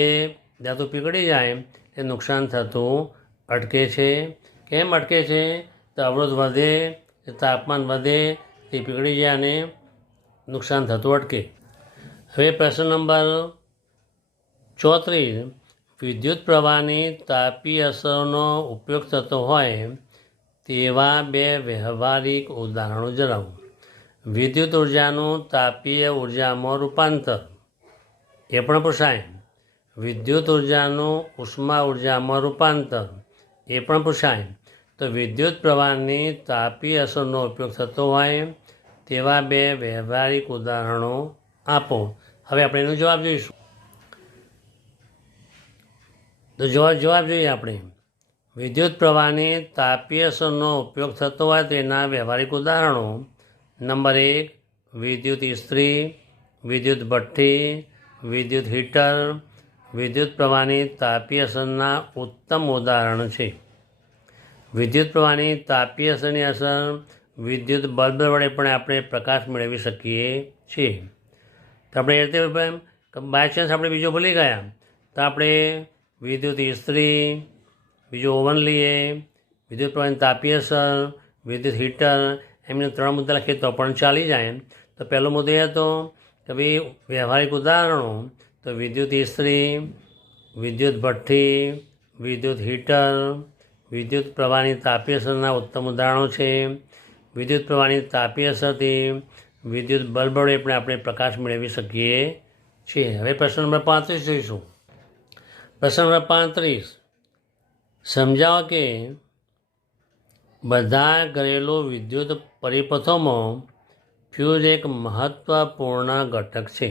ધાતુ પીગળી જાય એ નુકસાન થતું અટકે છે. કેમ અટકે છે? તો અવરોધ વધે, તાપમાન વધે, તે પીગળી જાય અને નુકસાન થતું અટકે. હવે પ્રશ્ન નંબર 34. વિદ્યુત પ્રવાહની તાપીય અસરનો ઉપયોગ થતો હોય તેવા બે વ્યવહારિક ઉદાહરણો જણાવો. વિદ્યુત ઉર્જાનું તાપીય ઉર્જામાં રૂપાંતર, એ પણ પૂછાય. વિદ્યુત ઉર્જાનું ઉષ્મા ઉર્જામાં રૂપાંતર, એ પણ પૂછાય. તો વિદ્યુત પ્રવાહની તાપીય અસરનો ઉપયોગ થતો હોય તેવા બે વ્યવહારિક ઉદાહરણો આપો. હવે આપણે એનો જવાબ જોઈશું. તો જવાબ જોઈએ આપણે. વિદ્યુત પ્રવાહની તાપીય અસરનો ઉપયોગ થતો હોય તેના વ્યવહારિક ઉદાહરણો. નંબર 1, વિદ્યુત ઇસ્ત્રી, વિદ્યુત ભઠ્ઠી, વિદ્યુત હીટર વિદ્યુત પ્રવાહની તાપીય અસરના ઉત્તમ ઉદાહરણ છે. વિદ્યુત પ્રવાહની તાપીય અસરની અસર વિદ્યુત બલ્બ વડે પણ આપણે પ્રકાશ મેળવી શકીએ છીએ. તો આપણે એ રીતે બાય ચાન્સ આપણે બીજો ભૂલી ગયા તો આપણે વિદ્યુત ઇસ્ત્રી, બીજું ઓવન લઈએ, વિદ્યુત પ્રવાહની તાપીય અસર, વિદ્યુત હીટર, એમને 3 મુદ્દા લખીએ તો પણ ચાલી જાય. તો પહેલો મુદ્દો એ હતો કે ભાઈ વ્યવહારિક ઉદાહરણો, તો વિદ્યુત ઇસ્ત્રી, વિદ્યુત ભઠ્ઠી, વિદ્યુત હીટર વિદ્યુત પ્રવાહની તાપીય અસરના ઉત્તમ ઉદાહરણો છે. વિદ્યુત પ્રવાહની તાપીય અસરથી વિદ્યુત બલ્બ વડે પણ આપણે પ્રકાશ મેળવી શકીએ છીએ. હવે પ્રશ્ન નંબર 35 જોઈશું. પ્રશ્ન નંબર 35. સમજાવો કે બધા ઘરેલું વિદ્યુત પરિપથોમાં ફ્યુઝ એક મહત્ત્વપૂર્ણ ઘટક છે.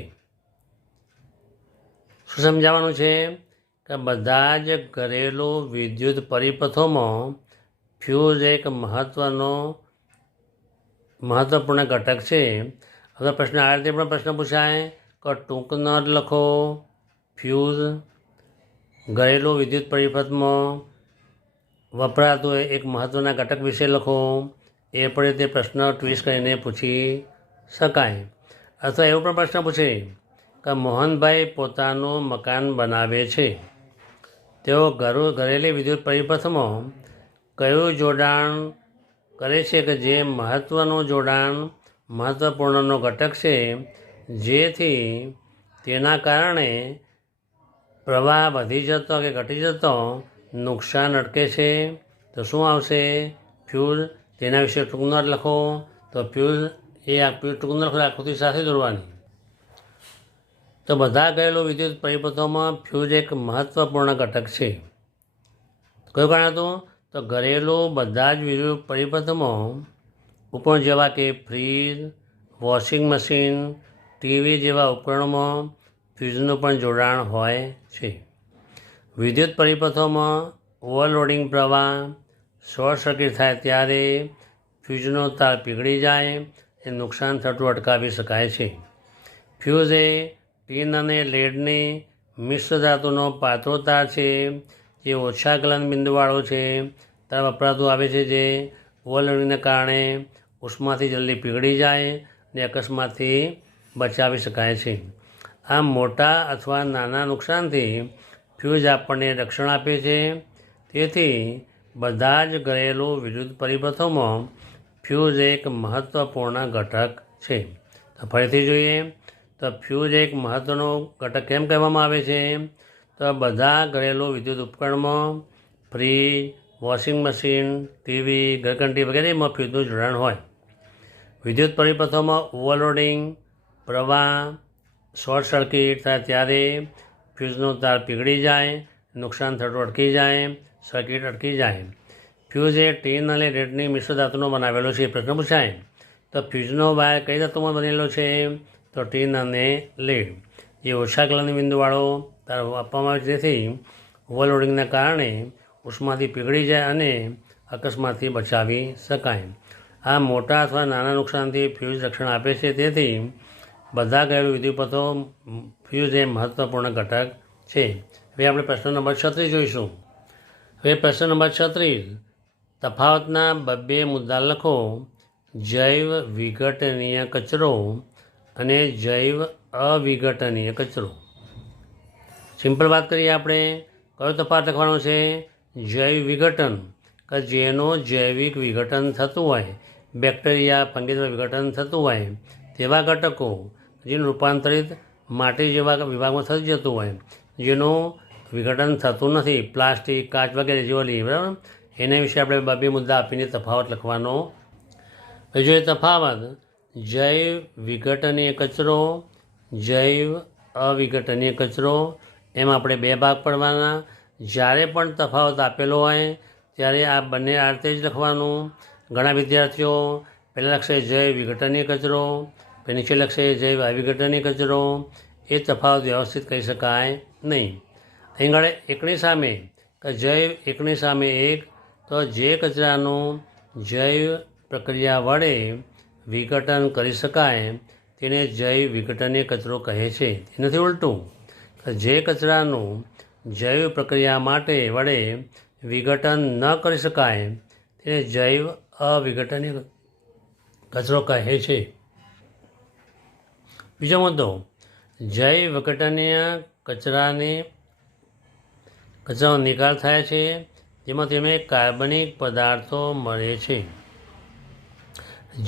શું સમજાવવાનું છે? કે બધા જ ઘરેલું વિદ્યુત પરિપથોમાં ફ્યુઝ એક મહત્ત્વપૂર્ણ ઘટક છે. હવે પ્રશ્ન આ રીતે પણ પ્રશ્ન પૂછાય કે ટૂંક નોંધ લખો. ફ્યુઝ ઘરેલું વિદ્યુત પરિપથમાં વપરાતું એક મહત્ત્વના ઘટક વિશે લખો. એ પણ રીતે પ્રશ્ન ટ્વિસ્ટ કરીને પૂછી શકાય. અથવા એવો પણ પ્રશ્ન પૂછે કે મોહનભાઈ પોતાનું મકાન બનાવે છે. તેઓ ઘરેલી વિદ્યુત પરિપથમાં કયું જોડાણ કરે છે કે જે મહત્ત્વપૂર્ણનો ઘટક છે, જેથી તેના કારણે પ્રવાહ વધી જતો કે ઘટી જતો નુકસાન અટકે છે. તો શું આવશે? ફ્યુઝ. તેના વિશે ટૂંક નોંધ લખો. તો ફ્યુઝ એ ટૂંક નોંધ લખો આકૃતિ સાથે દોરવાની. તો બધા ઘરેલું વિદ્યુત પરિપથોમાં ફ્યુઝ એક મહત્ત્વપૂર્ણ ઘટક છે. કયું કારણ હતું? તો ઘરેલું બધા જ વિદ્યુત પરિપથોમાં ઉપકરણો જેવા કે ફ્રીજ, વોશિંગ મશીન, ટીવી જેવા ઉપકરણોમાં ફ્યુઝનું પણ જોડાણ હોય છે. વિદ્યુત પરિપથોમાં ઓવરલોડિંગ પ્રવાહ, શોર્ટ સર્કિટ થાય ત્યારે ફ્યુઝનો તાર પીગળી જાય એ નુકસાન થતું અટકાવી શકાય છે. ફ્યુઝ એ ટીન અને લેડની મિશ્ર ધાતુનો પાતળો તાર છે જે ઓછા ગલન બિંદુવાળો છે. તાર વપરાતું આવે છે જે ઓવરલોડિંગને કારણે ઉષ્માથી જલ્દી પીગળી જાય અને અકસ્માતથી બચાવી શકાય છે. આમ મોટા અથવા નાના નુકસાનથી ફ્યુઝ આપણને રક્ષણ આપે છે. તેથી બધા જ ઘરેલું વિદ્યુત પરિપથોમાં ફ્યુઝ એક મહત્ત્વપૂર્ણ ઘટક છે. તો ફરીથી જોઈએ તો ફ્યુઝ એક મહત્ત્વનો ઘટક કેમ કહેવામાં આવે છે? તો બધા ઘરેલું વિદ્યુત ઉપકરણમાં ફ્રીજ, વોશિંગ મશીન, ટીવી, ઘરઘંટી વગેરેમાં ફ્યુઝનું જોડાણ હોય. વિદ્યુત પરિપથોમાં ઓવરલોડિંગ, પ્રવાહ, શોર્ટ સર્કિટ થાય ત્યારે ફ્યુઝનો તાર પીગળી જાય, નુકસાન થતું અટકી જાય, સર્કિટ અટકી જાય. ફ્યુઝ એ ટીન અને લેડની મિશ્ર ધાતુનો બનાવેલો છે. પ્રશ્ન પૂછાય તો ફ્યુઝનો વાયર કઈ ધાતુમાં બનેલો છે? તો ટીન અને લેડ. જે ઓછા ગલન બિંદુવાળો તાર આપવામાં આવે છે જેથી ઓવરલોડિંગના કારણે ઉષ્માથી પીગળી જાય અને અકસ્માતથી બચાવી શકાય. આ મોટા અથવા નાના નુકસાનથી ફ્યુઝ રક્ષણ આપે છે. તેથી બધા ઘરેલું વિદ્યુત ફ્યુઝ એ મહત્ત્વપૂર્ણ ઘટક છે. હવે આપણે પ્રશ્ન નંબર 36 જોઈશું. હવે પ્રશ્ન નંબર 36. તફાવતના 2 મુદ્દા લખો. જૈવ વિઘટનીય કચરો અને જૈવ અવિઘટનીય કચરો. સિમ્પલ વાત કરીએ આપણે, કયો તફાવત લખવાનો છે? જૈવ વિઘટન, કે જેનો જૈવિક વિઘટન થતું હોય, બેક્ટેરિયા ફંગી દ્વારા વિઘટન થતું હોય તેવા ઘટકો, જેનું રૂપાંતરિત માટી જેવા વિભાગમાં થઈ જતું હોય, જેનું વિઘટન થતું નથી, પ્લાસ્ટિક, કાચ વગેરે જેવા, બરાબર. એના વિશે આપણે બે મુદ્દા આપીને તફાવત લખવાનો. બીજો એ તફાવત જૈવ વિઘટનીય કચરો, જૈવ અવિઘટનીય કચરો, એમ આપણે બે ભાગ પડવાના. જ્યારે પણ તફાવત આપેલો હોય ત્યારે આ બંને આ રીતે જ લખવાનું. ઘણા વિદ્યાર્થીઓ પહેલાં લખશે જૈવ વિઘટનીય કચરો, પછી નીચે લખશે જૈવ અવિઘટનીય કચરો. એ તફાવત વ્યવસ્થિત કહી શકાય નહીં. અહીં આગળ એકની સામે, કે જૈવ એકની સામે એક, તો જે કચરાનું જૈવ પ્રક્રિયા વડે વિઘટન કરી શકાય તેને જૈવ વિઘટનીય કચરો કહે છે. એનાથી ઉલટું, જે કચરાનું જૈવ પ્રક્રિયા માટે વડે વિઘટન ન કરી શકાય તેને જૈવ અવિઘટનીય કચરો કહે છે. બીજો મુદ્દો, જૈવ વિઘટનીય કચરાનો નિકાલ થાય છે, જેમાં તેમને કાર્બનિક પદાર્થો મળે છે.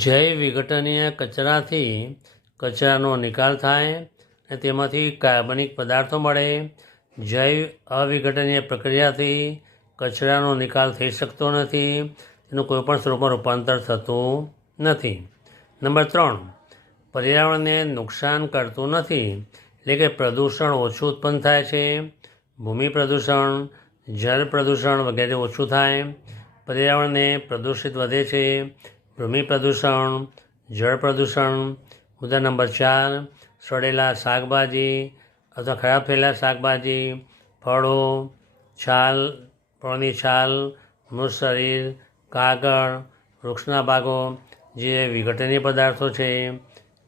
જૈવ વિઘટનીય કચરાથી કચરાનો નિકાલ થાય અને તેમાંથી કાર્બનિક પદાર્થો મળે. જૈવ અવિઘટનીય પ્રક્રિયાથી કચરાનો નિકાલ થઈ શકતો નથી, તેનું કોઈપણ સ્વરૂપમાં રૂપાંતર થતું નથી. નંબર 3, પર્યાવરણને નુકસાન કરતું નથી, એટલે કે પ્રદૂષણ ઓછું ઉત્પન્ન થાય છે. ભૂમિ પ્રદૂષણ, જળ પ્રદૂષણ વગેરે ઓછું થાય. પર્યાવરણને પ્રદૂષિત વધે છે. ભૂમિ પ્રદૂષણ, જળ પ્રદૂષણ. મુદ્દા નંબર 4, સડેલા શાકભાજી અથવા ખરાબ થયેલા શાકભાજી, ફળો, ફળોની છાલ, મૃત શરીર, કાગળ, વૃક્ષના ભાગો જે વિઘટનીય પદાર્થો છે,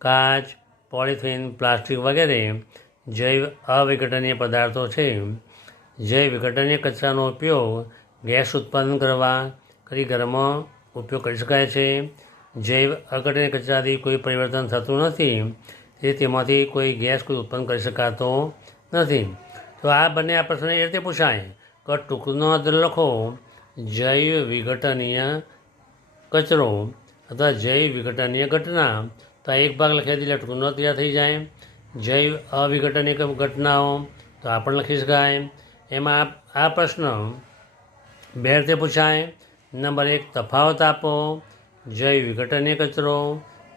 કાચ, પોલિથીન, પ્લાસ્ટિક વગેરે જૈવ અવિઘટનીય પદાર્થો છે. જૈવ વિઘટનીય કચરાનો ઉપયોગ ગેસ ઉત્પાદન કરવા ઘરમાં ઉપયોગ કરી શકાય છે. જૈવ અવિઘટનીય કચરાથી કોઈ પરિવર્તન થતું નથી, તેથી તેમાંથી કોઈ ગેસ ઉત્પન્ન કરી શકાતો નથી. તો આ બંને આ પ્રશ્ન એ રીતે પૂછાય કે ટૂંકનો લખો જૈવ વિઘટનીય કચરો અથવા જૈવ વિઘટનીય ઘટના. તો એક ભાગ લખી દીધો એટલે ટૂંકનો તૈયાર થઈ જાય. જૈવ અવિઘટનીય ઘટનાઓ તો આ પણ લખી શકાય. એમાં આ પ્રશ્ન બે રીતે પૂછાય. નંબર 1, તફાવત આપો, જૈવ વિઘટનીય કચરો,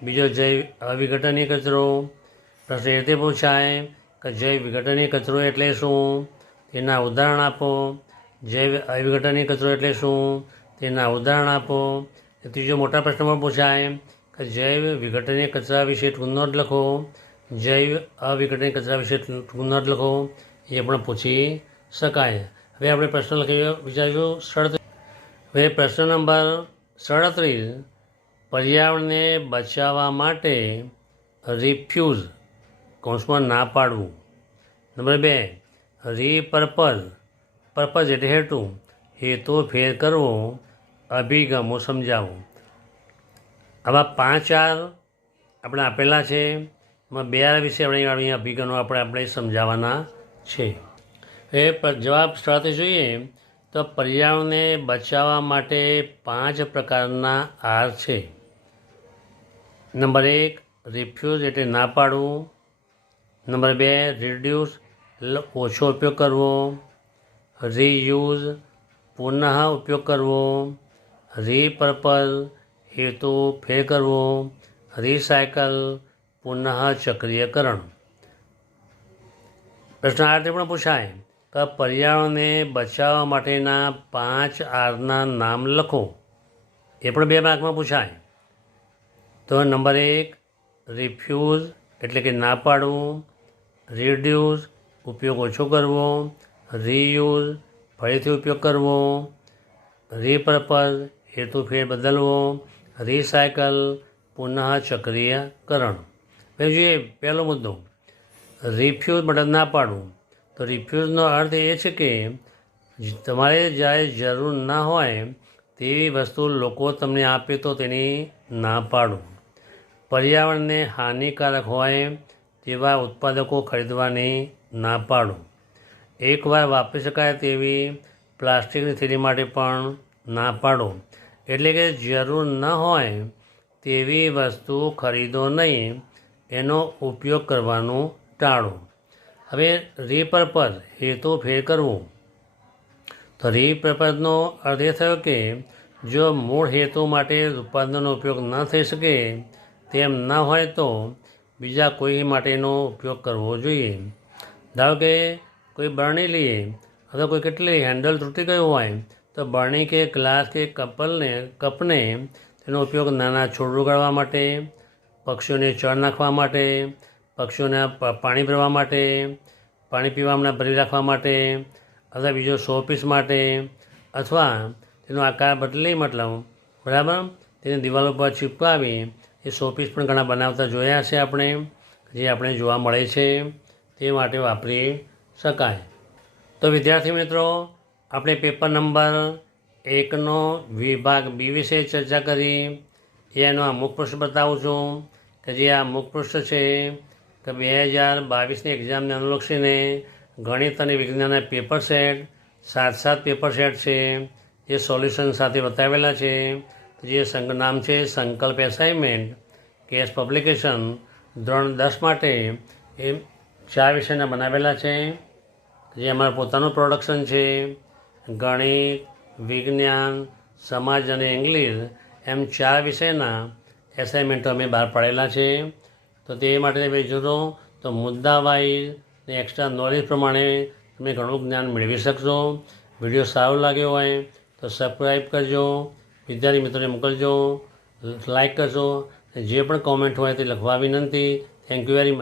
બીજો જૈવ અવિઘટનીય કચરો. પ્રશ્ન એ રીતે પૂછાય કે જૈવ વિઘટનીય કચરો એટલે શું, તેના ઉદાહરણ આપો. જૈવ અવિઘટનીય કચરો એટલે શું, તેના ઉદાહરણ આપો. ત્રીજો મોટા પ્રશ્નમાં પૂછાય કે જૈવ વિઘટનીય કચરા વિશે ટૂંકનો જ લખો, જૈવ અવિઘટનીય કચરા વિશે ટૂંકનો જ લખો. એ પણ પૂછી શકાય. હવે આપણે પ્રશ્ન લખીએ વિચારીશું 37. હવે પ્રશ્ન નંબર 37, પર્યાવરણને બચાવવા માટે રિફ્યુઝ કૌંસમાં ના પાડવું. નંબર 2, રીપર્પઝ, પર્પઝ એટલે હેતુ ફેર કરવો, અભિગમો સમજાવો. આવા 5 આપણે આપેલા છે. એમાં 2 વિશે અહીંયા અભિગમો આપણે સમજાવવાના છે. એ જવાબ સાથે જોઈએ તો પર્યાવરણને બચાવવા માટે 5 પ્રકારના આર છે. નંબર 1, રિફ્યુઝ એટલે ના પાડવું. નંબર 2, રિડ્યુસ ઓછો ઉપયોગ કરવો. રીયુઝ પુનઃ ઉપયોગ કરવો. રીપર્પઝ હેતુ ફેર કરવો. રિસાયકલ પુનઃ ચક્રીયકરણ. પ્રશ્ન આ રીતે પણ પૂછાય કે પર્યાવરણને બચાવવા માટેના 5 આરના નામ લખો. એ પણ 2 માર્કમાં પૂછાય. તો નંબર 1, રિફ્યુઝ એટલે કે ના પાડવું. રિડ્યુસ ઉપયોગ ઓછો કરવો. રીયુઝ ફરીથી ઉપયોગ કરવો. રીપર્પઝ હેતુ ફેર બદલવો. રિસાયકલ પુનઃ ચક્રીયકરણ. હવે જોઈએ પહેલો મુદ્દો, રિફ્યુઝ મતલબ ના પાડવું. તો રિફ્યુઝનો અર્થ એ છે કે તમારે જ્યારે જરૂર ના હોય તેવી વસ્તુ લોકો તમને આપે તો તેની ના પાડો. પર્યાવરણને હાનિકારક હોય તેવા ઉત્પાદકો ખરીદવાની ના પાડો. એકવાર વાપરી શકાય તેવી પ્લાસ્ટિકની થેલી માટે પણ ના પાડો. એટલે કે જરૂર ન હોય તેવી વસ્તુ ખરીદો નહીં, એનો ઉપયોગ કરવાનું ટાળો. હવે રીપર્પઝ હેતુ ફેર કરવું. તો રીપર્પઝનો અર્થ એ થયો કે જો મૂળ હેતુ માટે ઉત્પાદનનો ઉપયોગ ન થઈ શકે તેમ ન હોય તો બીજા કોઈ માટેનો ઉપયોગ કરવો જોઈએ. ધારો કે કોઈ બરણી લઈએ અથવા કોઈ કેટલી હેન્ડલ તૂટી ગયું હોય તો બરણી કે ગ્લાસ કે કપને તેનો ઉપયોગ નાના છોડ ઉગાડવા માટે, પક્ષીઓને ચણ નાખવા માટે, પક્ષીઓને પાણી ભરવા માટે, પાણી પીવામાં ભરી રાખવા માટે, અથવા બીજો શોપીસ માટે, અથવા તેનો આકાર બદલી બરાબર તેને દિવાલો પર ચીપકાવી એ શોપીસ પણ ઘણા બનાવતા જોયા છે આપણે, જે આપણે જોવા મળે છે, તે માટે વાપરી શકાય. તો વિદ્યાર્થી મિત્રો, આપણે પેપર નંબર 1નો વિભાગ બી વિશે ચર્ચા કરી. એનો આ મુખ પૃષ્ઠ બતાવું છું કે જે આ મુખ પૃષ્ઠ છે કે 2022ની એક્ઝામને અનુલક્ષીને ગણિત અને વિજ્ઞાનના પેપર સેટ 7 પેપર સેટ છે જે સોલ્યુશન સાથે બતાવેલા છે. જે નામ છે સંકલ્પ એસાઇનમેન્ટ કેસ પબ્લિકેશન ધોરણ 10 માટે એ 4 વિષયના બનાવેલા છે, જે અમારું પોતાનું પ્રોડક્શન છે. ગણિત, વિજ્ઞાન, સમાજ અને ઇંગ્લિશ એમ 4 વિષયના એસાઇનમેન્ટો અમે બહાર પાડેલા છે. તો તે માટે તમે જોજો તો મુદ્દાવાઇઝ ને એક્સ્ટ્રા નોલેજ પ્રમાણે તમે ઘણું જ્ઞાન મેળવી શકશો. વિડીયો સારો લાગ્યો હોય તો સબસ્ક્રાઈબ કરજો, વિદ્યાર્થી મિત્રોને મોકલજો, લાઈક કરજો. જે પણ કોમેન્ટ હોય તે લખવા વિનંતી. Thank you very much.